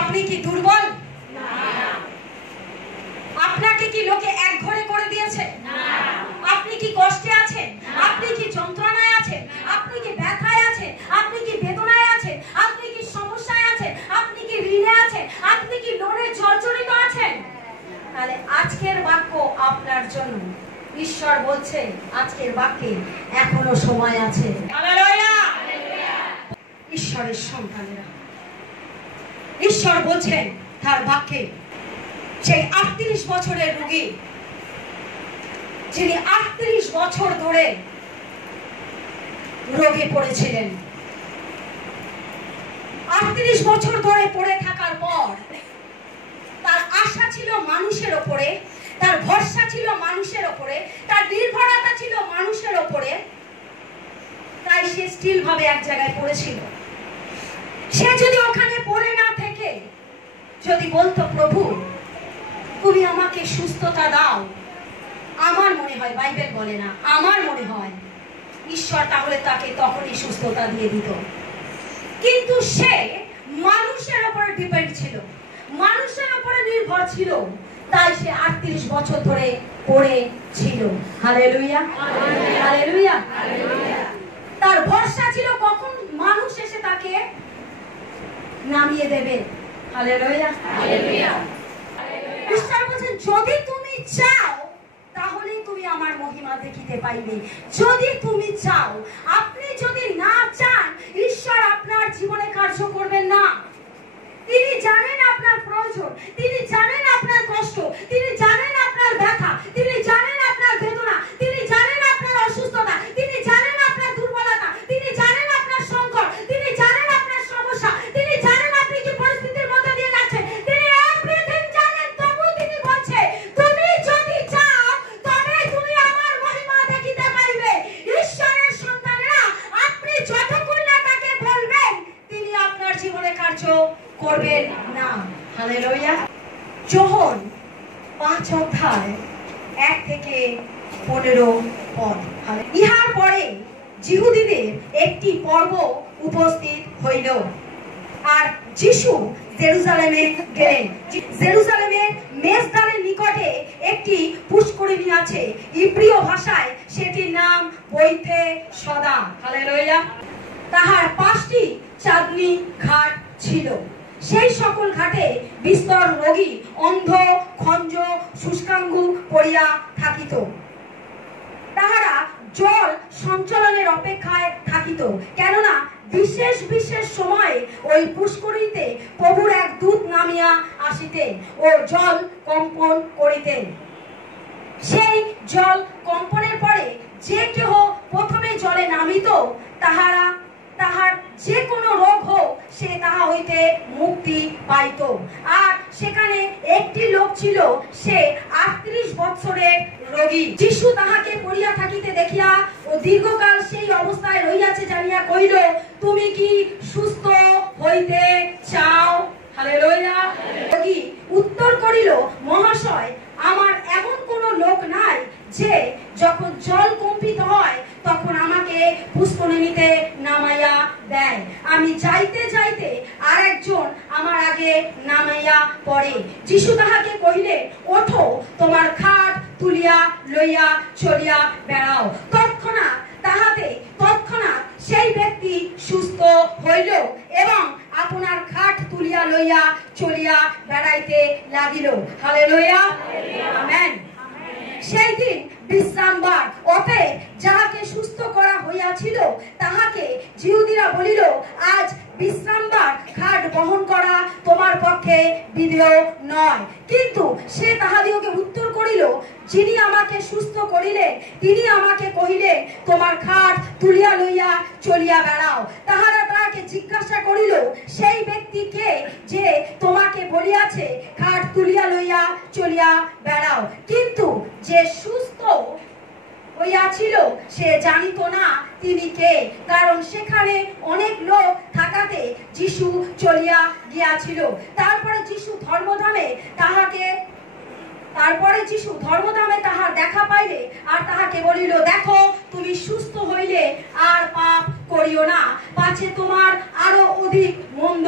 আপনি কি দুর্বল? আপনাকে কি লোকে এক ঘরে করে দিয়েছে? আপনি কি কষ্টে আছেন? আপনি কি যন্ত্রণায় আছেন? আপনি কি ব্যথায় আছেন? আপনি কি বেদনায় আছেন? আপনি কি সমস্যায় আছেন? আপনি কি ঋণে আছেন? আপনি কি লোনে জর্জরিত আছেন? তাহলে আজকের বাক্য আপনার জন্য। ঈশ্বর বলছে আজকের বাক্যে এখনো সময় আছে। হালেলুয়া! ঈশ্বরের সন্তানেরা, ঈশ্বর বলছেন তার বাক্যে, সেই 38 বছরের রোগী, যিনি 38 বছর ধরে রোগে পড়েছিলেন, 38 বছর ধরে পড়ে থাকার পর তার আশা ছিল মানুষের ওপরে, তার ভরসা ছিল মানুষের ওপরে, তার নির্ভরতা ছিল মানুষের ওপরে, তাই সে স্টিল ভাবে এক জায়গায় পড়েছিল। সে যদি ওখানে পড়ে না থেকে যদি বলতো, প্রভু তুমি আমাকে সুস্থতা দাও, আমার মনে হয়, বাইবেল বলে না, আমার মনে হয় ঈশ্বর তাহলে তাকে তখনই সুস্থতা দিয়ে দিত। কিন্তু সে মানুষের উপরে ডিপেন্ড ছিল, মানুষের উপরে নির্ভর ছিল, তাই সে 38 বছর ধরে পড়ে ছিল। হালেলুয়া! হালেলুয়া! তার ভরসা ছিল কখন মানুষ এসে তাকে নামিয়ে দেবে। হালেলুয়া! হালেলুয়া! ঈশ্বর বলেন, যদি তুমি চাও তাহলে তুমি আমার মহিমা দেখিতে পাইবে। যদি তুমি চাও, আপনি যদি না চান, ঈশ্বর আপনার জীবনে কার্য করবেন না। তিনি জানেন আপনার প্রয়োজন, তিনি জানেন আপনার কষ্ট, তিনি জানেন আপনার ব্যথা, তিনি জানেন আপনার বেদনা, তিনি জানেন আপনার অসুস্থতা, তিনি জানেন আপনার দুর্বলতা, তিনি জানেন আপনার সংকট, তিনি জানেন আপনার সমস্যা, তিনি জানেন আপনি কি পরিস্থিতির মধ্যে দিয়ে যাচ্ছেন, তিনি এভরিথিং জানেন। তবু তিনি বলছে, তুমি যদি চাও তবে তুমি আমার মহিমা দেখিতে পাইবে। ঈশ্বরের সন্তানেরা, আপনি যতক্ষণ না তাকে বলবেন, তিনি আপনার জীবনে কার্য করবেন না। হালেলুয়া! যোহন 5 অধ্যায় 1 থেকে 15 পদ। ইহার পরে যিহুদীদের একটি পর্ব উপস্থিত হইল, আর যিশু জেরুজালেমে গেলেন। জেরুজালেমের মেজদানের নিকটে একটি পুষ্করিণী আছে, ইব্রীয় ভাষায় সেটির নাম বৈথে সদা। হালেলুয়া! তাহার 5টি চাঁদনি ঘাট ছিল। সেই সকল ঘাটে বিস্তর রোগী, অন্ধ, খঞ্জ, শুষ্কাঙ্গু পড়িয়া থাকিত। তাহারা জল সঞ্চালনের অপেক্ষায় থাকিত, কেননা বিশেষ বিশেষ সময়ে ওই পুষ্করিণীতে প্রভুর এক দূত নামিয়া আসিতেন ও জল কম্পন করিতেন। সেই জল কম্পনের পরে যে কেহ প্রথমে জলে নামিত, তাহার যে কোনো রোগ হোক, সে তাহা হইতে মুক্তি পাইত। আর সেখানে একটি লোক ছিল, সে 38 বৎসরের রোগী। যিশু তাহাকে পড়িয়া থাকিতে দেখিয়া ও দীর্ঘকাল সেই অবস্থায় রহিয়াছে জানিয়া কহিল, তুমি কি সুস্থ হইতে চাও? হালেলুয়া! রোগী উত্তর করিল, মহাশয়, আমার এমন কোন লোক নাই যে যখন জল কম্পিত হয় তখন আমাকে পুষ্করিণীতে নামাইয়া দেয়। আমি যাইতে যাইতে আরেকজন আমার আগে নামাইয়া পড়ে। যিশু তাহাকে কহিলেন, ওঠো, তোমার খাট তুলিয়া লইয়া চলিয়া বেড়াও। তৎক্ষণাৎ সেই ব্যক্তি সুস্থ হইল এবং আপনার খাট তুলিয়া লইয়া চলিয়া বেড়াইতে লাগিল। হালেলুয়া! আমেন। সেই দিন বিশ্রামবার, অতএব যাহাকে সুস্থ করা হইয়াছিল তাহাকে যিহুদীরা বলিল, আজ বিশ্রামবার খাট বহন করা তোমার পক্ষে বিধেয় নয়। কিন্তু সে তাহাদিওকে উত্তর করিল, যিনি আমাকে সুস্থ করিলেন তিনি আমাকে কহিলেন, তোমার খাট তুলিয়া লইয়া চলিয়া বেড়াও। তাহারা তাহাকে জিজ্ঞাসা করিল, সেই ব্যক্তি কে যে তোমাকে বলিয়াছে, খাট তুলিয়া লইয়া চলিয়া বেড়াও? কিন্তু যে সুস্থ হইয়াছিল সে জানিত না তিনি কে, কারণ সেখানে অনেক লোক থাকাতে যিশু চলিয়া গিয়াছিল। তারপরে যিশু ধর্মধামে তাহার দেখা পাইলে আর তাহাকে বলিল, দেখো, তুমি সুস্থ হইলে আর পাপ করিও না, পাছে তোমার আরো অধিক মন্দ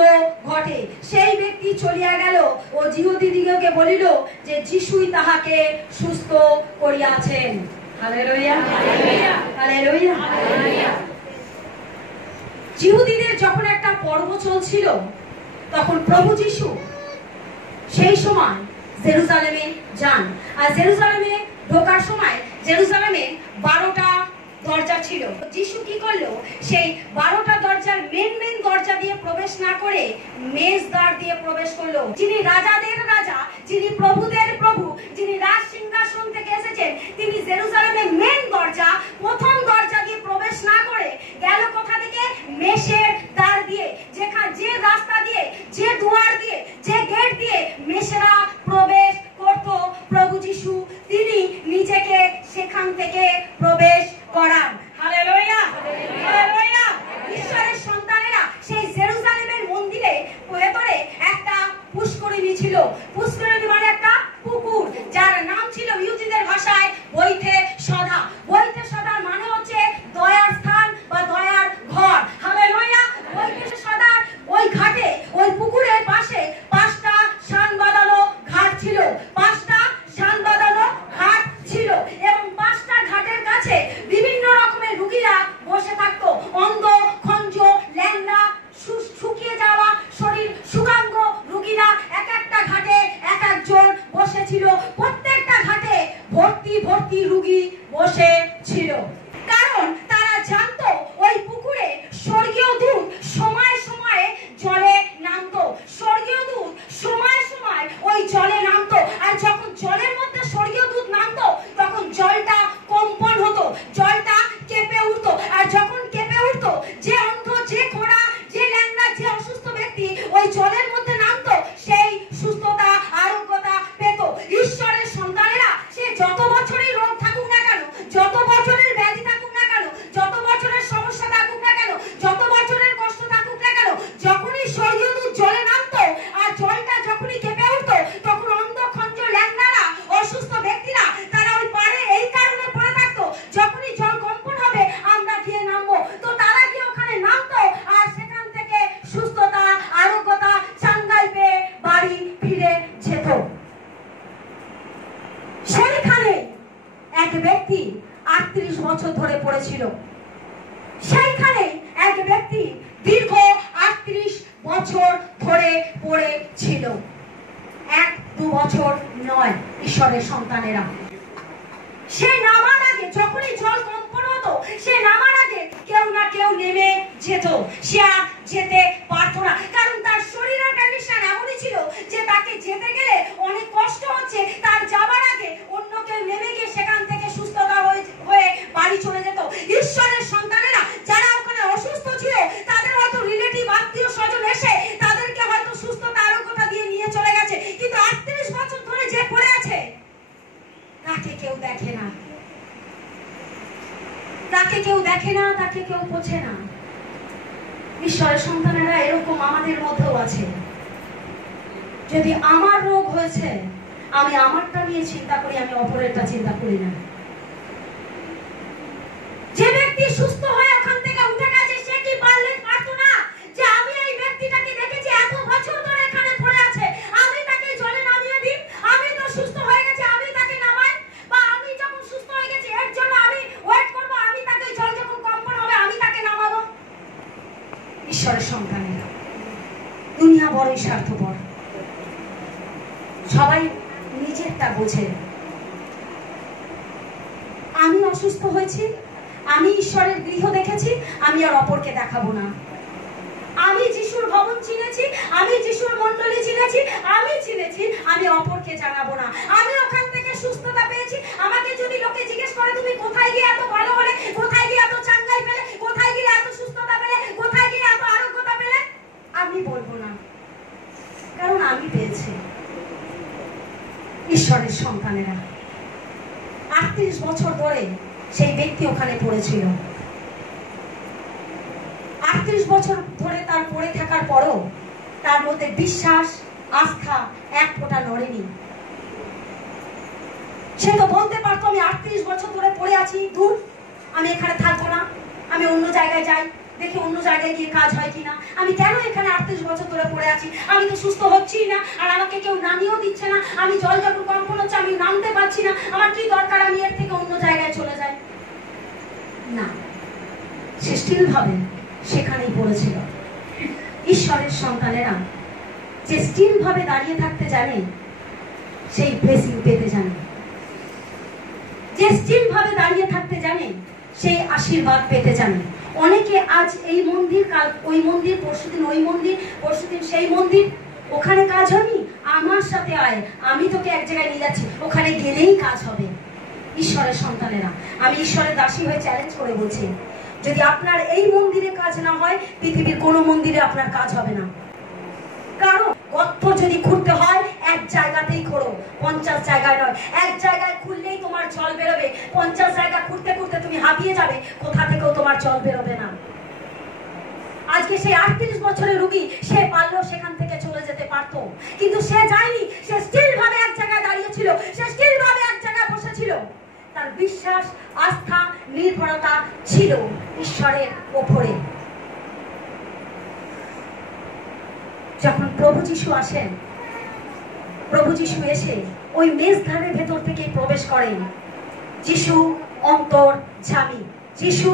ঘটে। সেই ব্যক্তি চলিয়া গেল ও যিহুদীদিগকে বলিল যে যিশুই তাহাকে সুস্থ করিয়াছেন। Hallelujah, hallelujah, hallelujah, hallelujah. যিহুদীদের যখন একটা পর্ব চলছিল, তখন প্রভু যিশু সেই সময় জেরুজালেমে যান। আর জেরুজালেমে ঢোকার সময় জেরুজালেমে 12টা দরজা ছিল। যিশু কি করলো, সেই 12টা দরজার মেন দরজা দিয়ে প্রবেশ না করে মেজ দ্বার দিয়ে প্রবেশ করলো। যিনি রাজাদের রাজা, যিনি প্রভুদের প্রভু, যিনি রাজ সিংহাসন থেকে এসেছেন, তিনি জেরুজালেমের মেন দরজা, প্রথম দরজা দিয়ে প্রবেশ না করে গেল কোথা থেকে? মেষের দ্বার দিয়ে। যে রাস্তা দিয়ে, যে দুয়ার দিয়ে, যে গেট দিয়ে মেষেরা প্রবেশ করত, প্রভু যিশু তিনি নিজেকে সেখান থেকে প্রবেশ করান। Hallelujah, hallelujah. ঈশ্বরের সন্তানেরা সেই জেরুজালেমের মন্দিরে ভেতরে একটা পুষ্করিণী ছিল। পুষ্করিণী মানে একটা পুকুর, যার নাম ছিল ইহুদিদের ভাষায় বৈঠে সদা। বৈঠে সদার মানে হচ্ছে দয়ার স্থান বা দয়ার ঘর। হালেলুয়া। বৈঠে সদার ওই ঘাটে, ওই পুকুরের পাশে 5টা শান বাঁধানো ঘাট ছিল। 5টা শান বাঁধানো ঘাট ছিল এবং 5টা ঘাটের কাছে বিভিন্ন রকমের রোগীরা বসে থাকতো। অন্ধ, খঞ্জ, ল্যাংড়া, শুকিয়ে যাওয়া শরীর, শুকাঙ্গ রোগীরা এক একটা ঘাটে এক একজন বসেছিল। প্রত্যেকটা ঘাটে ভর্তি ভর্তি রোগী বসে ছিল, কারণ তারা জানতো ওই পুকুরে স্বর্গীয় দূত সময় সময়ে জলে নামতো। স্বর্গীয় দূত সময় সময় ওই জলে নামতো। আর যখন জলের মধ্যে স্বর্গীয় দূত নামতো, তখন জলটা কম্পন হতো, জলটা কেঁপে উঠতো। আর যখন কেঁপে উঠতো, যে অন্ধ, যে খোড়া, যে ল্যাংড়া, যে অসুস্থ ব্যক্তি ওই জলের মধ্যে নামতো, সেই সুস্থতা, আরোগ্যতা পেত। ঈশ্বরের সন্তানেরা সে যত বছরই রোগ থাকুক না কেন, যত বছরের ব্যাধি থাকুক না কেন, যত বছরের সমস্যা থাকুক না কেন, যত বছরের কষ্ট থাকুক না কেন, যখনই স্বর্গীয় দূত জলে নামতো আর জলটা যখনই কেঁপে উঠতো, তখন অন্ধ, খঞ্জ, ল্যাংড়ারা, অসুস্থ ব্যক্তিরা তারা ওই পারে এই কারণে পড়ে থাকতো, যখনই জল কম্পন হবে আমরা গিয়ে নামবো। তো তারা গিয়ে ওখানে নামতো আর সেখান থেকে সুস্থতা, আরোগ্যতা, চাঙ্গাই পেয়ে বাড়ি ফিরে যেত। সেইখানে এক ব্যক্তি 38 বছর ধরে পড়েছিল। সেইখানে এক ব্যক্তি দীর্ঘ 38 বছর ধরে পড়েছিল। 1-2 বছর নয়, ঈশ্বরের সন্তানেরা। সে নামার আগে, যখনই জল কম্পন হতো, সে নামার আগে কেউ না কেউ নেমে যেত। সে আর যেতে পারতো না, কারণ তার শরীরের কন্ডিশন এমনই ছিল যে তাকে যেতে গেলে অনেক কষ্ট হচ্ছে। তার যাবার আগে অন্য কেউ নেমে গিয়ে সেখান থেকে সুস্থতা হয়ে বাড়ি চলে যেত। ঈশ্বরের সন্তানেরা যারা ওখানে অসুস্থ ছিল, তাদের হয়তো রিলেটিভ, আত্মীয় স্বজন এসে তাদেরকে হয়তো সুস্থতা, আরোগ্যতা দিয়ে নিয়ে চলে গেছে, কিন্তু 38 বছর ধরে যে পড়ে আছে তাকে কেউ দেখে না, তাকে কেউ দেখে না, তাকে কেউ বোঝে না। ঈশ্বরের সন্তানেরা এরকম আমাদের মধ্যেও আছে। যদি আমার রোগ হয়েছে, আমি আমারটা নিয়ে চিন্তা করি, আমি অপরেরটা চিন্তা করি না। যে ব্যক্তি সুস্থ হয়ে ওখান থেকে উঠে গেছে, সে কি পারতো না যে আমি এই ব্যক্তিটাকে দেখেছি এত বছর ধরে এখানে পড়ে আছে, আমি তাকে জলে নামিয়ে দিই, আমি তো সুস্থ হয়ে গেছে, আমি তাকে নামাই, বা আমি যখন সুস্থ হয়ে গেছি এর জন্য আমি ওয়েট করবো, আমি তাকে জল যখন কম্পন হবে আমি তাকে নামাবো। ঈশ্বরের সন্তানেরা, দুনিয়া বড়ই স্বার্থপর, সবাই নিজেরটা বোঝে। আমি অসুস্থ হয়েছি, আমি ঈশ্বরের গৃহ দেখেছি, আমি আর অপরকে দেখাবো না। আমি যিশুর ভবন চিনেছি, আমি যিশুর মণ্ডলী চিনেছি, আমি অপরকে জানাবো না। আমি ওখান থেকে সুস্থতা পেয়েছি, আমাকে যদি লোকে জিজ্ঞেস করে তুমি কোথায় গিয়ে এত ভালো হলে, কোথায় গিয়ে এত চাঙ্গাই পেলে, কোথায় গিয়ে এত সুস্থতা পেলে, কোথায় গিয়ে এত আরোগ্যতা পেলে, আমি বলবো না, কারণ আমি পেয়েছি। ঈশ্বরের সন্তানেরা, 38 বছর ধরে সেই ব্যক্তি ওখানে পড়েছিল। 38 বছর ধরে তার পড়ে থাকার পরও তার মধ্যে বিশ্বাস, আস্থা এক ফোঁটা নড়েনি। সে তো বলতে পারতো আমি 38 বছর ধরে পড়ে আছি, দূর, আমি এখানে থাকবো না, আমি অন্য জায়গায় যাই, দেখি অন্য জায়গায় গিয়ে কাজ হয় কিনা, আমি কেন এখানে 38 বছর ধরে পড়ে আছি, আমি তো সুস্থ হচ্ছি না, আর আমাকে কেউ নামিয়েও দিচ্ছে না, আমি জল যখন কম্পন হচ্ছে আমি নামতে পারছি না, আমার কি দরকার আমি এর থেকে অন্য জায়গায় চলে যাই? না, সে স্টিল ভাবে সেখানেই পড়েছিল। ঈশ্বরের সন্তানেরা যে স্টিল ভাবে দাঁড়িয়ে থাকতে জানে সেই ব্লেসিং পেতে জানে, যে স্টিল ভাবে দাঁড়িয়ে থাকতে জানে সেই আশীর্বাদ পেতে জানে। অনেকে আজ এই মন্দির, কাল ওই মন্দির, পরশুদিন ওই মন্দির, পরশুদিন সেই মন্দির, ওখানে কাজ হয়নি, আমার সাথে আয়, আমি তোকে এক জায়গায় নিয়ে যাচ্ছি, ওখানে গেলেই কাজ হবে। ঈশ্বরের সন্তানেরা, আমি ঈশ্বরের দাসী হয়ে চ্যালেঞ্জ করে বলছি, যদি আপনার এই মন্দিরে কাজ না হয়, পৃথিবীর কোনো মন্দিরে আপনার কাজ হবে না। কারণ গর্ত যদি খুঁড়তে হয় এক জায়গাতেই খোঁড়ো, 50 জায়গায় নয়। এক জায়গায় খুললেই তোমার জল বেরোবে, 50 জায়গা খুঁড়তে খুঁড়তে তুমি হাঁপিয়ে যাবে, কোথা থেকেও তোমার জল বেরোবে না। আজকে সেই 38 বছরের রোগী, সে পারলো সেখান থেকে চলে যেতে পারতো, কিন্তু সে যায়নি, সে স্টিল ভাবে এক জায়গায় দাঁড়িয়েছিল, সে স্টিল ভাবে এক জায়গায় বসেছিল। তার বিশ্বাস, আস্থা, নির্ভরতা ছিল ঈশ্বরের ওপরে। যখন প্রভু যিশু আসেন, প্রভু যিশু এসে ওই মেজধারের ভেতর থেকে প্রবেশ করেন। যিশু অন্তর্যামী, যিশু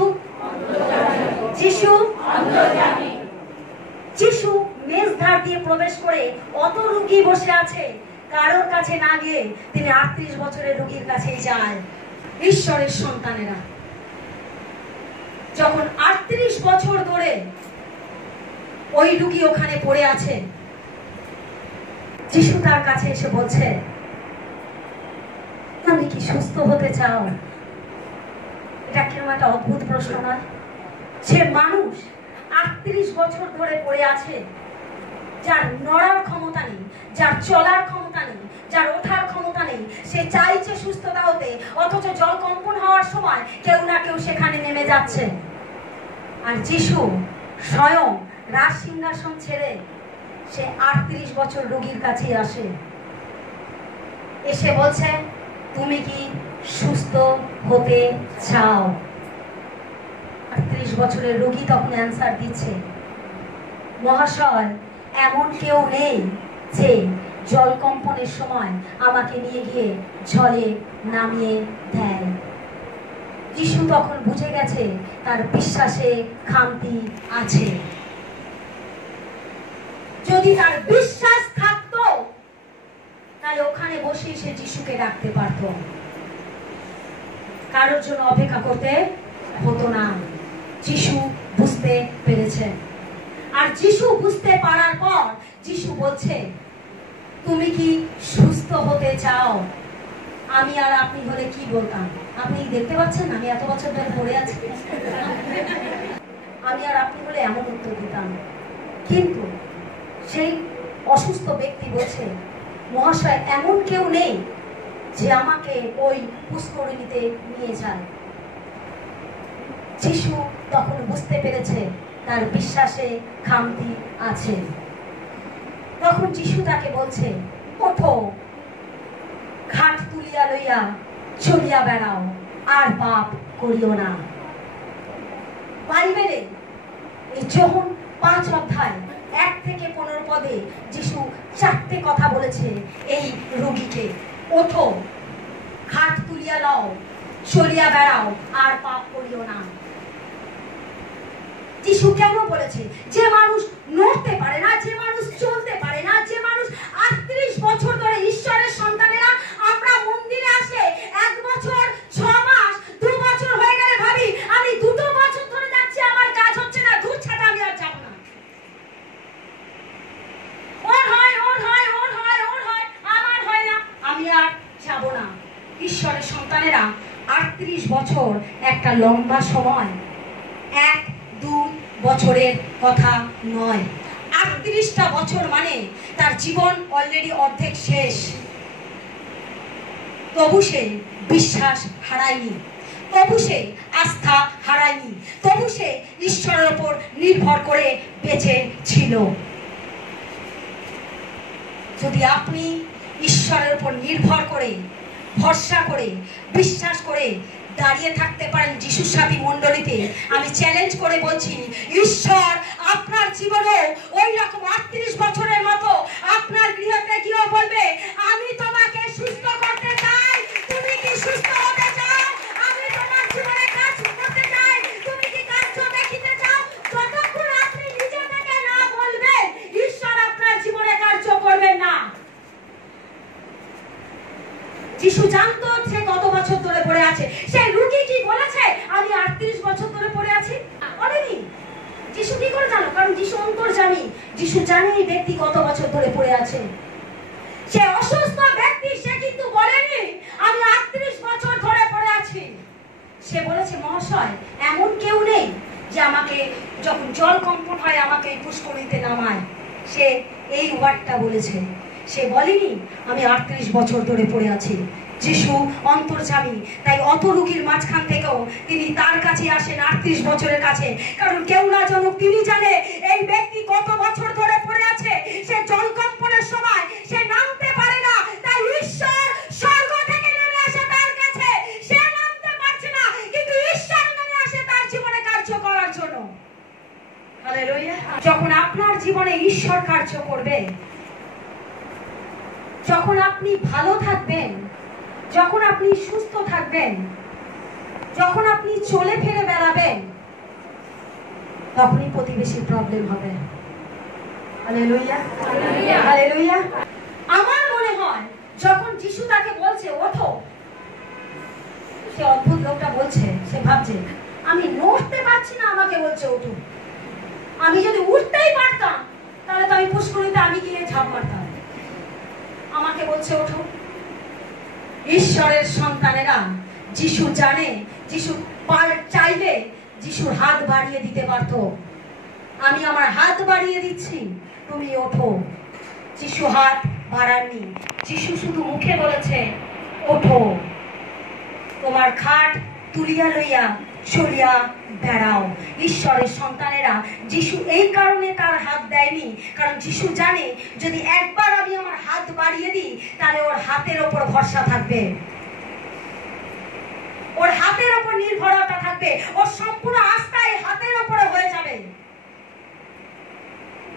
যিশু যিশু মেজধার দিয়ে প্রবেশ করে অত রোগী বসে আছে, কারোর কাছে না গিয়ে তিনি 38 বছরের রোগীর কাছেই যায়। ঈশ্বরের সন্তানেরা, যখন 38 বছর ধরে ওই রোগী ওখানে পড়ে আছে, যিশু তার কাছে এসে বলছে, তুমি কি সুস্থ হতে চাও? এটা কেমন একটা অদ্ভুত প্রশ্ন নয়? সে মানুষ 38 বছর ধরে পড়ে আছে, যার নড়ার ক্ষমতা নেই, যার চলার ক্ষমতা নেই, যার ওঠার ক্ষমতা নেই, সে চাইছে সুস্থতা হতে, অথচ জল কম্পন হওয়ার সময় কেউ না কেউ সেখানে নেমে যাচ্ছে। আর যিশু স্বয়ং রাজ সিংহাসন ছেড়ে সে 38 বছর রোগীর কাছে আসে, এসে বলছে, তুমি কি সুস্থ হতে চাও? 38 বছরের রোগী তখন অ্যান্সার দিচ্ছে, মহাশয়, এমন কেউ নেই যে জল কম্পনের সময় আমাকে নিয়ে গিয়ে জলে নামিয়ে দেয়। যিশু তখন বুঝে গেছে তার বিশ্বাসে খামতি আছে। যদি তার বিশ্বাস থাকতো তাহলে ওখানে বসে সে যিশুকে ডাকতে পারত, কারোর জন্য অপেক্ষা করতে হতো না। যিশু বুঝতে পেরেছে, আর যিশু বুঝতে পারার পর যিশু বলছে, তুমি কি সুস্থ হতে চাও? আমি আর আপনি হলে কি বলতাম? আপনি দেখতে পাচ্ছেন আমি এত বছর ধরে পড়ে আছি, আমি আর আপনি হলে এমন উত্তর দিতাম। কিন্তু সেই অসুস্থ ব্যক্তি বলছে, মহাশয়, এমন কেউ নেই যে আমাকে ওই পুষ্করিণীতে নিয়ে যায়। যিশু তখন বুঝতে পেরেছে তার বিশ্বাসে খামতি আছে। তখন যিশু তাকে বলছে, ওঠো, খাট তুলিয়া লইয়া চলিয়া বেড়াও, আর পাপ করিও না। বাইবেলে এই যোহন 5 অধ্যায় 1 থেকে 15 পদে যিশু 4টে কথা বলেছে এই রোগীকে, ওঠো, খাট তুলিয়া লও, চলিয়া বেড়াও, আর পাপ করিও না। যিশু কেন বলেছে? যে মানুষ নড়তে পারে না, যে মানুষ চলতে পারে না, যে মানুষ 38 বছর ধরে, ঈশ্বরের সন্তানেরা আমরা মন্দিরে আসে 1 বছর 6 মাস 2 বছর হয়ে গেলে ভাবি আমি 2 বছর ধরে যাচ্ছি, আমার কাজ হচ্ছে না, দূর ছাড়া আমি আর যাব না। ওর হয়, আমার হয় না, আমি আর যাব না। ঈশ্বরের সন্তানেরা 38 বছর একটা লম্বা সময়, 1-2 বছরের কথা নয়। 38টা বছর মানে তার জীবন অলরেডি অর্ধেক শেষ। তবু সে বিশ্বাস হারায়নি, তবু সে আস্থা হারায়নি, তবু সে ঈশ্বরের উপর নির্ভর করে বেঁচে ছিল। যদি আপনি ঈশ্বরের উপর নির্ভর করে, ভরসা করে, বিশ্বাস করে দাঁড়িয়ে থাকতে পারেন যিশুর সাথী মণ্ডলীতে, আমি চ্যালেঞ্জ করে বলছি, ঈশ্বর আপনার জীবনে ওই রকম 38 বছরের মতো আপনার গৃহতে গিয়েও বলবে, আমি তোমাকে সুস্থ করতে চাই। তুমি কি সুস্থ হতে চাও? আমি তোমার জীবনে কাজ করতে চাই। তুমি কি কার্য দেখিতে চাও? যতক্ষণ আপনি নিজে থেকে না বলবেন, ঈশ্বর আপনার জীবনে কার্য করবেন না। যিশু জানতো সে কত বছর ধরে পড়ে আছে। সে রোগী কি বলেছে আমি 38 বছর ধরে পড়ে আছি? বলেনি। যিশু কি করে জানো? কারণ যিশু অন্তর্যামী। যিশু জানে এই ব্যক্তি কত বছর ধরে পড়ে আছে। সে অসুস্থ ব্যক্তি, সে কিন্তু বলেনি আমি 38 বছর ধরে পড়ে আছি। সে বলেছে, মহাশয় এমন কেউ নেই যে আমাকে যখন জল কম্পন হয় আমাকে এই পুষ্করিণীতে নামায়। সে এই ওয়ার্ডটা বলেছে। সে বলেনি আমি 38 বছর ধরে পড়ে আছি। যিশু অন্তর্যামী, তাই অত রোগীর মাঝখান থেকেও তিনি তার কাছে আসেন 38 বছরের কাছে। কারণ কেউ না জানুক, তিনি জানে এই ব্যক্তি কত বছর ধরে পড়ে আছে। সে জলকম্পনের সময় সে নামতে পারে না, তাই ঈশ্বর স্বর্গ থেকে নেমে আসে তার কাছে। সে নামতে পারছে না, কিন্তু ঈশ্বর নেমে আসে তার জীবনে কার্য করার জন্য। হালেলুয়া। যখন আপনার জীবনে ঈশ্বর কার্য করবে, যখন আপনি ভালো থাকবেন, যখন আপনি সুস্থ থাকবেন, যখন আপনি চলে ফিরে বেড়াবেন, তখনই প্রতিবেশীর প্রবলেম হবে। Hallelujah, hallelujah. আমার মনে হয় যখন যিশু তাকে বলছে ওঠো, সে অদ্ভুত লোকটা বলছে, সে ভাবছে আমি নড়তে পারছি না, আমাকে বলছে ওঠো। আমি যদি উঠতেই পারতাম তাহলে তো আমি পুষ্করিণীতে আমি গিয়ে ঝাঁপ মারতাম। আমাকে বলছে ওঠো। ঈশ্বরের সন্তানেরা, যিশু জানে, যিশু চাইলে যিশুর হাত বাড়িয়ে দিতে পারত। আমি আমার হাত বাড়িয়ে দিচ্ছি, তুমি ওঠো। যিশু হাত বাড়াননি, যিশু শুধু মুখে বলেছে ওঠো, তোমার খাট তুলিয়া লইয়া চলিয়া বেড়াও। ঈশ্বরের সন্তানেরা, যিশু এই কারণে তার হাত দেয়নি, কারণ যিশু জানে যদি একবার আমি আমার হাত বাড়িয়ে দিই তাহলে ওর হাতের ওপর ভরসা থাকবে, ওর হাতের ওপর নির্ভরতা থাকবে, ওর সম্পূর্ণ আস্থা এই হাতের ওপরে হয়ে যাবে।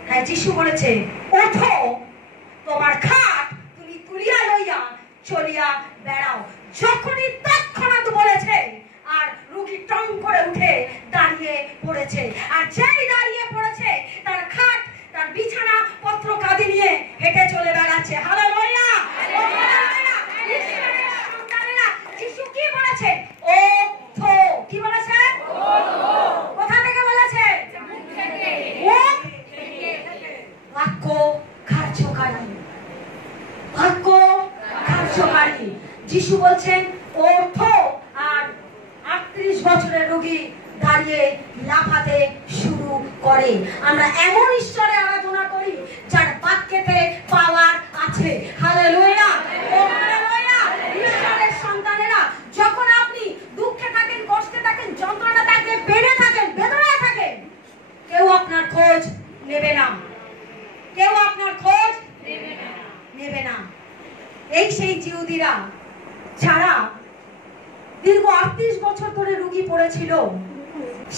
হ্যাঁ, যিশু বলেছে ওঠো, তোমার খাট তুমি তুলিয়া লইয়া চলিয়া বেড়াও। যখনই তৎক্ষণাৎ বলেছে, আর রোগী টং করে উঠে দাঁড়িয়ে পড়েছে। আর যেই দাঁড়িয়ে পড়েছে, তার খাট, তার বিছানা পত্র কাঁধে নিয়ে হেঁটে চলে বেড়াচ্ছে। Hallelujah, hallelujah. ঈশ্বরের সন্তানেরা, যিশু কি বলেছে? ওঠো। কি বলেছে? ওঠো। কোথা থেকে বলেছে? মুখ থেকে। মুখ থেকে। বাক্য কার্যকারী, বাক্য কার্যকারী। যিশু বলছেন ওঠো, আর 38 বছরের রোগী দাঁড়িয়ে লাফাতে শুরু করে। আমরা এমন ঈশ্বরে আরাধনা করি যার বাক্যেতে পাওয়ার আছে। Hallelujah, hallelujah. ঈশ্বরের সন্তানেরা, যখন আপনি দুঃখে থাকেন, কষ্টে থাকেন, যন্ত্রণা থাকেন, বেড়ে থাকেন, বেদনায় থাকেন, কেউ আপনার খোঁজ নেবে না, কেউ আপনার খোঁজ নেবে না। এই সেই জিহুদীরা ছাড়া দীর্ঘ 38 বছর ধরে রোগী পড়েছিল।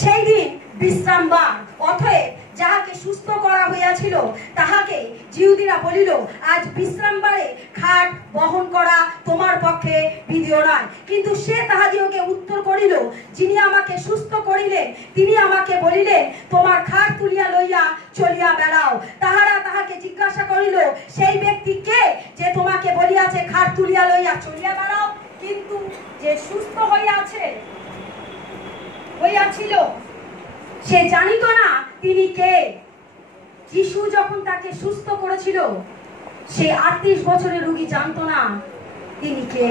সেই দিন বিশ্রামবার, অতএব যাহাকে সুস্থ করা হইয়াছিল তাহাকে জিহুদীরা বলিল, আজ বিশ্রামবারে খাট বহন করা তোমার পক্ষে বিধিও নয়। কিন্তু সে তাহাদিওকে উত্তর করিল, যিনি আমাকে সুস্থ করিলেন তিনি আমাকে বলিলেন, তোমার খাট তুলিয়া লইয়া চলিয়া বেড়াও। তাহারা তাহাকে জিজ্ঞাসা করিল, সেই ব্যক্তি কে যে তোমাকে বলিয়াছে খাট তুলিয়া লইয়া চলিয়া বেড়াও? কিন্তু যে সুস্থ হইয়াছিল সে জানিত না তিনি কে। যিশু যখন তাকে সুস্থ করেছিল, সে 38 বছরের রোগী জানতো না তিনি কে।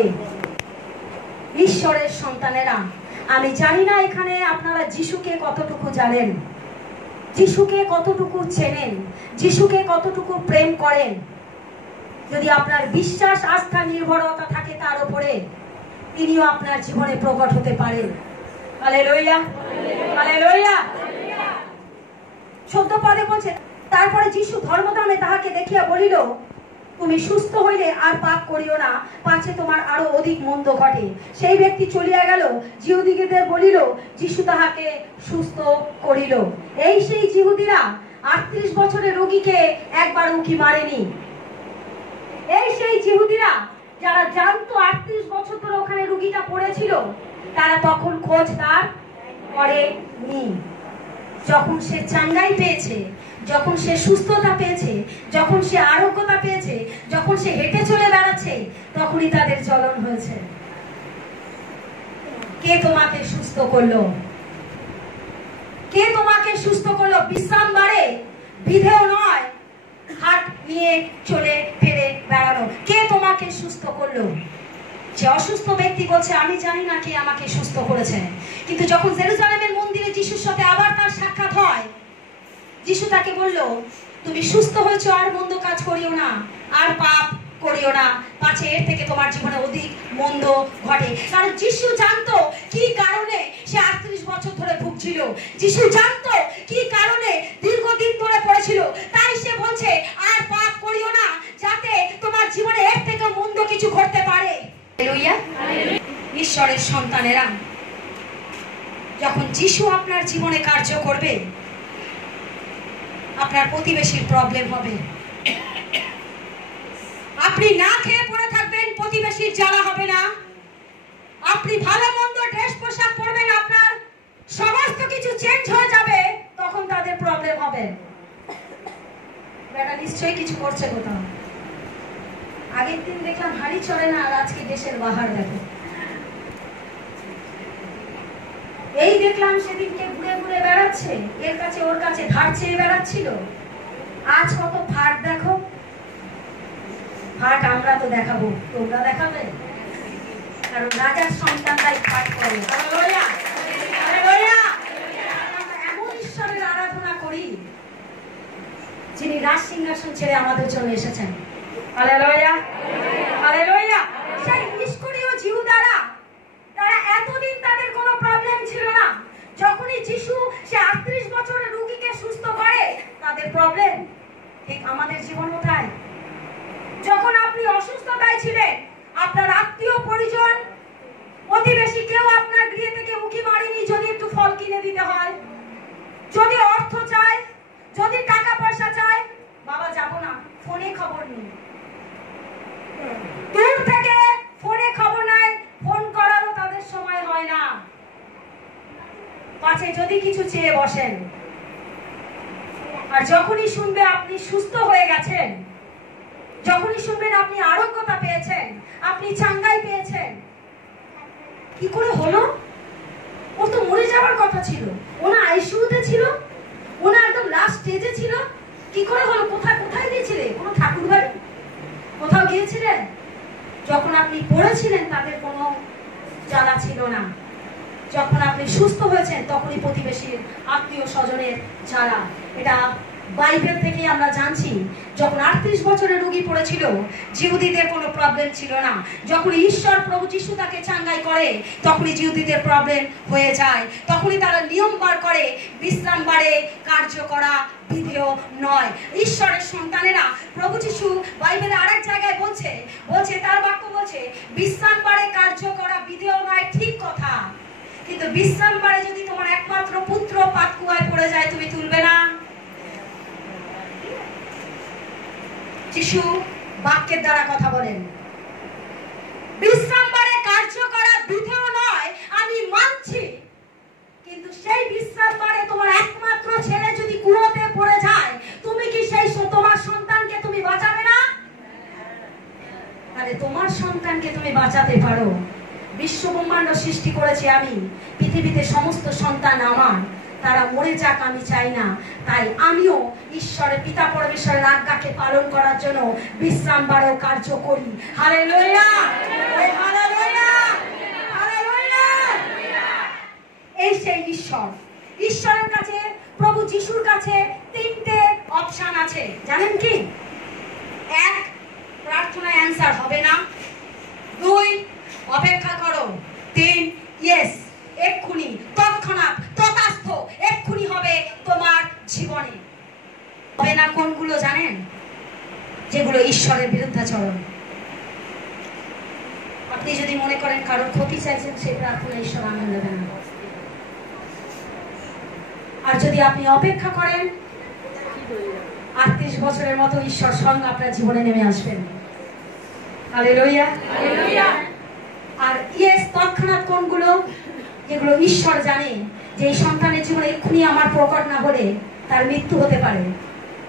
ঈশ্বরের সন্তানেরা, আমি জানি না এখানে আপনারা যিশুকে কতটুকু জানেন, যিশুকে কতটুকু চেনেন, যিশুকে কতটুকু প্রেম করেন। যদি আপনার বিশ্বাস, আস্থা, নির্ভরতা থাকে তার উপরে, তিনিও আপনার জীবনে প্রকট হতে পারেন। Hallelujah, hallelujah. 14 পদে বলছে, তারপরে যিশু ধর্মধামে তাহাকে দেখিয়া বলিল, তুমি সুস্থ হইলে আর পাপ করিও না, পাছে তোমার আরো অধিক মন্দ ঘটে। সেই ব্যক্তি চলিয়া গেল, জিহুদীদের বলিল, যিশু তাহাকে সুস্থ করিল। এই সেই জিহুদীরা 38 বছরের রোগীকে একবার উকি মারেনি। এই সেই জিহুদীরা যারা জানতো 38 বছর ধরে ওখানে রোগীটা পড়েছিল, তারা তখন খোঁজ তার করেনি। যখন সে চাঙ্গাই পেয়েছে, যখন সে সুস্থতা পেয়েছে, যখন সে আরোগ্যতা পেয়েছে, যখন সে হেঁটে চলে বেড়াচ্ছে, তখনই তাদের জ্বলন হয়েছে। কে তোমাকে সুস্থ করলো? কে তোমাকে সুস্থ করলো? বিশ্রাম বারে বিধেয় নয়, হাত নিয়ে চলে ফেরে বেড়ানো। কে তোমাকে সুস্থ করলো? যে অসুস্থ ব্যক্তি বলছে, আমি জানি না কে আমাকে সুস্থ করেছে। কিন্তু যখন জেরুজালেমের মন্দিরে যিশুর সাথে আবার তার সাক্ষাৎ হয়, যিশু তাকে বলল, তুমি সুস্থ হয়েছো, আর মন্দ কাজ করিও না, আর পাপ করিও না, পাছে এর থেকে তোমার জীবনে অধিক মন্দ ঘটে। কারণ যিশু জানতো কি কারণে সে 38 বছর ধরে ভুগছিল। যিশু জানতো কি কারণে দীর্ঘদিন ধরে পড়েছিল। তাই সে বলছে, আর পাপ করিও না, যাতে তোমার জীবনে এর থেকে মন্দ কিছু ঘটতে পারে। হালেলুয়া। ঈশ্বরের সন্তানেরা, যখন যিশু আপনার জীবনে কার্য করবে, আপনার প্রতিবেশীর প্রবলেম হবে। আপনি না খেয়ে পড়ে থাকবেন, প্রতিবেশীর জ্বালা হবে না। আপনি ভালো মন্দ ড্রেস পোশাক পরবেন, আপনার সমস্ত কিছু চেঞ্জ হয়ে যাবে, তখন তাদের প্রবলেম হবে। বেটা নিশ্চয়ই কিছু করছে কোথাও। আগের দিন দেখলাম হাড়ি চড়ে না, আর আজকে দেশের বাহার দেখো। এই দেখলাম সেদিনকে ঘুরে ঘুরে বেড়াচ্ছে, এর কাছে ওর কাছে ধার চেয়ে বেড়াচ্ছিল। আজ কত ফাট দেখো। ফাট আমরা তো দেখাবো, তোমরা দেখাবে? কারণ রাজার সন্তানরাই ফাট করে। Hallelujah, hallelujah. আমরা এমন ঈশ্বরের আরাধনা করি, যিনি রাজ সিংহাসন ছেড়ে আমাদের জন্য এসেছেন। Hallelujah, hallelujah. সেই নিষ্ক্রিয় জিহুদারা, তারা এতদিন তাদের কোনো প্রবলেম ছিল না। যখনই যিশু সে 38 বছরের রোগীকে সুস্থ করে, তাদের প্রবলেম। ঠিক আমাদের জীবনও তাই। যখন আপনি অসুস্থতায় ছিলেন, আপনার আত্মীয় পরিজন প্রতিবেশী কেউ আপনার গৃহ থেকে উকি মারেনি। যদি একটু ফল কিনে দিতে হয়, যদি অর্থ চায়, যদি টাকা পয়সা চায়, বাবা যাবো না, ফোনে খবর নেই। দূর থেকে ফোনে খবর নাই, ফোন করারও তাদের সময় হয় না। পাছে যদি কিছু চেয়ে বসেন, আর যখনই শুনবে আপনি সুস্থ হয়ে গেছেন, যখনই শুনবেন আপনি আরোগ্যতা পেয়েছেন, আপনি চাঙ্গাই পেয়েছেন, কি করে হলো? ওর তো মরে যাওয়ার কথা ছিল, ওনা আইসিইউতে ছিল, ওনা একদম লাস্ট স্টেজে ছিল, কি করে হলো? কোথায় কোথায় গিয়েছিলেন? কোনো ঠাকুর বাড়ি কোথাও গিয়েছিলেন? যখন আপনি পড়েছিলেন তাদের কোনো জ্বালা ছিল না। যখন আপনি সুস্থ হয়েছেন, তখনই প্রতিবেশীর আত্মীয় স্বজনের জ্বালা। এটা বাইবেল থেকে আমরা জানছি। যখন 38 বছরের রোগী পড়েছিল, জিহুদীদের কোনো প্রবলেম ছিল না। যখন ঈশ্বর প্রভু যিশু তাকে চাঙ্গাই করে, তখনই জিহুদীদের প্রবলেম হয়ে যায়। তখনই তারা নিয়ম বার করে, বিশ্রাম বারে কার্য করা বিধেয় নয়। ঈশ্বরের সন্তানেরা, প্রভু যিশু বাইবেলে আরেক জায়গায় বলছে, তার বাক্য বলছে, বিশ্রাম বারে কার্য করা বিধেয় নয়, ঠিক কথা। কিন্তু বিশ্রাম বারে যদি তোমার একমাত্র পুত্র পাতকুয়ায় পড়ে যায়, তুমি তুলবে না? যিশু বাক্যের দ্বারা কথা বলেন। বিশ্রাম বারে কার্য করা বিধেয় নয়, আমি মানছি। কিন্তু সেই বিশ্রাম বারে তোমার একমাত্র ছেলে যদি কুয়োতে পড়ে যায়, তুমি কি সেই তোমার সন্তানকে তুমি বাঁচাবে না? আরে তোমার সন্তানকে তুমি বাঁচাতে পারো। বিশ্ব ব্রহ্মাণ্ড সৃষ্টি করেছি আমি, পৃথিবীতে সমস্ত সন্তান আমার, তারা মরে যাক আমি চাই না। তাই আমিও ঈশ্বরের পিতা পরমেশ্বরের আজ্ঞাকে পালন করার জন্য বিশ্রাম বারেও কার্য করি। Hallelujah, hallelujah, hallelujah. এই সেই ঈশ্বর। ঈশ্বরের কাছে, প্রভু যিশুর কাছে 3টে অপশন আছে, জানেন কি? 1, প্রার্থনায় অ্যান্সার হবে না। 2, অপেক্ষা করো। 3, ইয়েস, এক্ষুনি, তৎক্ষণাৎ, তথাস্থ, এক্ষুনি হবে তোমার জীবনে। হবে না কোনগুলো জানেন? যেগুলো ঈশ্বরের বিরুদ্ধাচরণ। আপনি যদি মনে করেন কারোর ক্ষতি চাইছেন, সেই প্রার্থনা ঈশ্বর আনন্দ দেবেন না। আর যদি আপনি অপেক্ষা করেন, 38 বছরের মতো ঈশ্বর স্বয়ং আপনার জীবনে নেমে আসবেন। Hallelujah, hallelujah. আর তৎক্ষণাৎ কোনগুলো, যেগুলো ঈশ্বর জানে যে এই সন্তানের জীবনে এক্ষুনি আমার প্রকট না হলে তার মৃত্যু হতে পারে,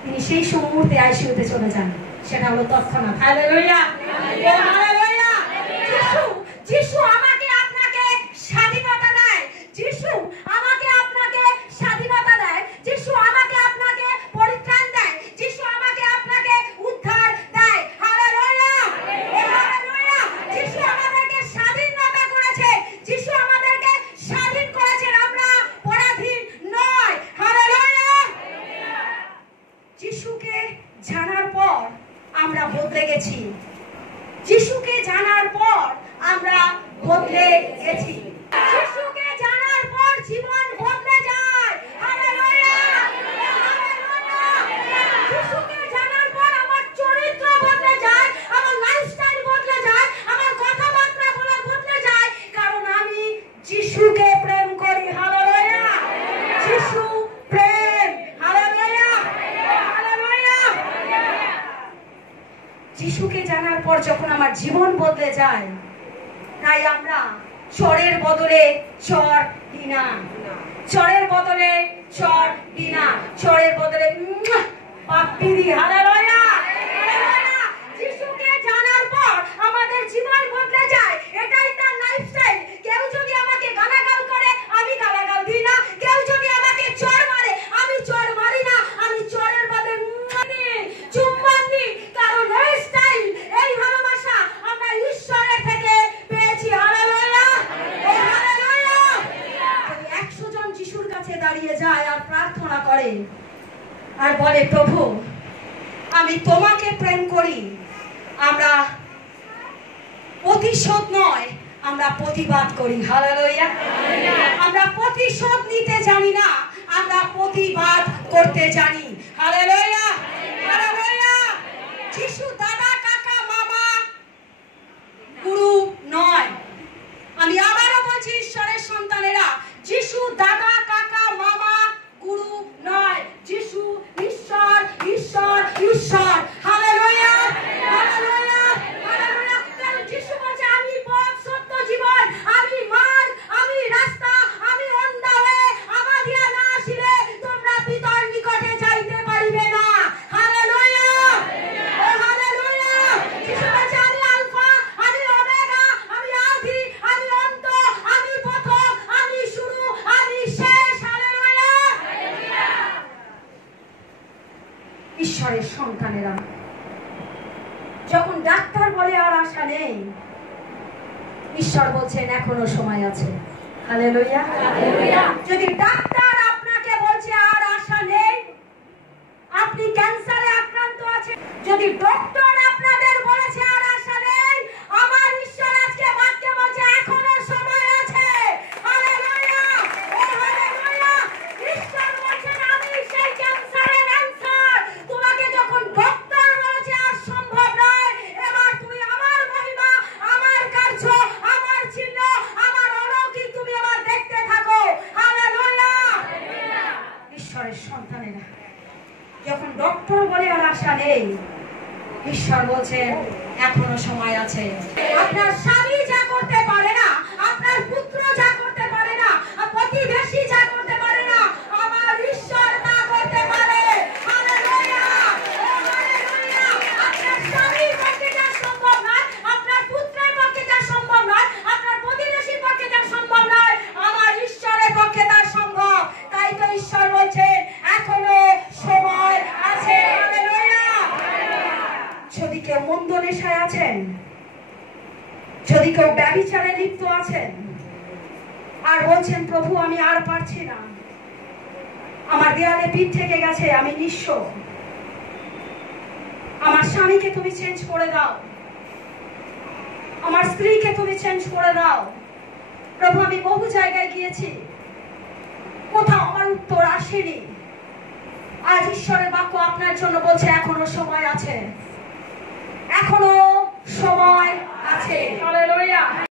তিনি সেই মুহূর্তে আইসিইউতে চলে যান, সেটা হলো তৎক্ষণাৎ। Hallelujah, hallelujah. যিশু আমাকে আপনাকে স্বাধীনতা দেয়, যিশু আমাকে আপনাকে স্বাধীনতা দেয়, যিশু আমাকে আপনাকে পরিত্রাণ দেয়, যিশু আমাকে আপনাকে উদ্ধার দেয়। Hallelujah, hallelujah. যিশু আমাদেরকে স্বাধীনতা করেছে, যিশু আমাদেরকে স্বাধীন করেছেন, আমরা পরাধীন নয়। হালেলুয়া। যিশুকে জানার পর আমরা বদলে গেছি, যিশুকে জানার পর আমরা বদলে গেছি। যিশুকে জানার পর জীবন বদলে যায়। Hallelujah, hallelujah. যিশুকে জানার পর আমার চরিত্র বদলে যায়, আমার লাইফস্টাইল বদলে যায়, আমার কথাবার্তা বদলে যায়, কারণ আমি যিশুকে প্রেম করি। হালেলুয়া, যিশু প্রেম। Hallelujah, hallelujah. যিশুকে জানার পর যখন আমার জীবন বদলে যায়, তাই আমরা চরের বদলে চর দিই না, চরের বদলে চর দিই না, চরের বদলে পাপ্পি দিই। Hallelujah, hallelujah. যিশুকে জানার পর আমাদের জীবন বদলে যায়, এটাই তার লাইফস্টাইল। কেউ যদি আমাকে গালাগাল করে, আমি গালাগাল দিই না। কেউ যদি আমাকে চর মারে, আমি চর মারি না, আমি চরের বদলে চুম্বন দিই, কারণ এই স্টাইল, এই ভালোবাসা আমরা ঈশ্বরের থেকে পেয়েছি। Hallelujah, hallelujah. 100 জন যিশুর কাছে দাঁড়িয়ে যায় আর প্রার্থনা করে আর বলে, প্রভু আমি তোমাকে প্রেম করি, আমরা প্রতিশোধ নয়, আমরা প্রতিবাদ করি। হালেলুয়া। আমরা প্রতিশোধ নিতে জানি না, আমরা প্রতিবাদ করতে জানি। Hallelujah, hallelujah. যিশু দাদা, কাকা, মামা, গুরু নয়। আমি আবারও বলছি, ঈশ্বরের সন্তানেরা, যিশু দাদা, কাকা, মামা, গুরু নয়। যিশু ঈশ্বর, ঈশ্বর, ঈশ্বর। Hallelujah, hallelujah, hallelujah. কারণ যিশু বলছে, আমি পথ, সত্য, জীবন, আমি মার্গ, আমি রাস্তা, আমি অন্ধ হয়ে আমার দিয়া না আসিলে তোমরা পিতার নিকটে যাইতে পারিবে না। Hallelujah, hallelujah. যিশু বলছে, আমি আলফা, আমি ওমেগা, আমি আদি, আমি অন্ত, আমি প্রথম, আমি শুরু, আমি শেষ। হালেলুয়া। ঈশ্বরের সন্তানেরা, যখন ডাক্তার বলে আর আশা নেই, ঈশ্বর বলছেন এখনো সময় আছে। Hallelujah, hallelujah. যদি ডাক্তার আপনাকে বলছে আর আশা নেই, আপনি ক্যান্সারে আক্রান্ত আছেন, যদি ডক্টর আপনাদের বলেছে আর আশা নেই, আমার ঈশ্বর আজকে বাক্যে বলছে এখনো সময় আছে। Hallelujah, hallelujah. ঈশ্বর বলছেন, আমি সেই ক্যান্সারের অ্যানসার। তোমাকে যখন ডক্টর বলেছে আর সম্ভব নয়, এবার তুমি আমার মহিমা, আমার কার্য, আমার চিহ্ন, আমার অলৌকিক তুমি এবার দেখতে থাকো। হালেলুয়া। ঈশ্বরের সন্তানেরা, যখন ডক্টর বলে আর আশা নেই, ঈশ্বর বলছেন এখনো সময় আছে। আপনার স্বামী যা করতে পারে না, আপনার পুত্র যা করতে পারে না, প্রতিবেশী যা করতে পারে না, আমার ঈশ্বর তা করতে পারে। Hallelujah, hallelujah. আপনার স্বামীর পক্ষে যা সম্ভব নয়, আপনার পুত্রের পক্ষে যা সম্ভব নয়, আপনার প্রতিবেশীর পক্ষে যা সম্ভব নয়, আমার ঈশ্বরের পক্ষে তা সম্ভব। তাই তো ঈশ্বর বলছেন এখনো সময় আছে। হালেলুয়া। যদি কেউ মন্দ নেশায় আছেন, যদি কেউ ব্যভিচারে লিপ্ত আছেন আর বলছেন, প্রভু আমি আর পারছি না, আমার দেয়ালে পিঠ থেকে গেছে, আমি নিঃস্ব, আমার স্বামীকে তুমি চেঞ্জ করে দাও, আমার স্ত্রীকে তুমি চেঞ্জ করে দাও। প্রভু আমি বহু জায়গায় গিয়েছি, কোথাও আমার উত্তর আসেনি। আজ ঈশ্বরের বাক্য আপনার জন্য বলছে এখনো সময় আছে। এখনো সময় আছে। হালেলুয়া।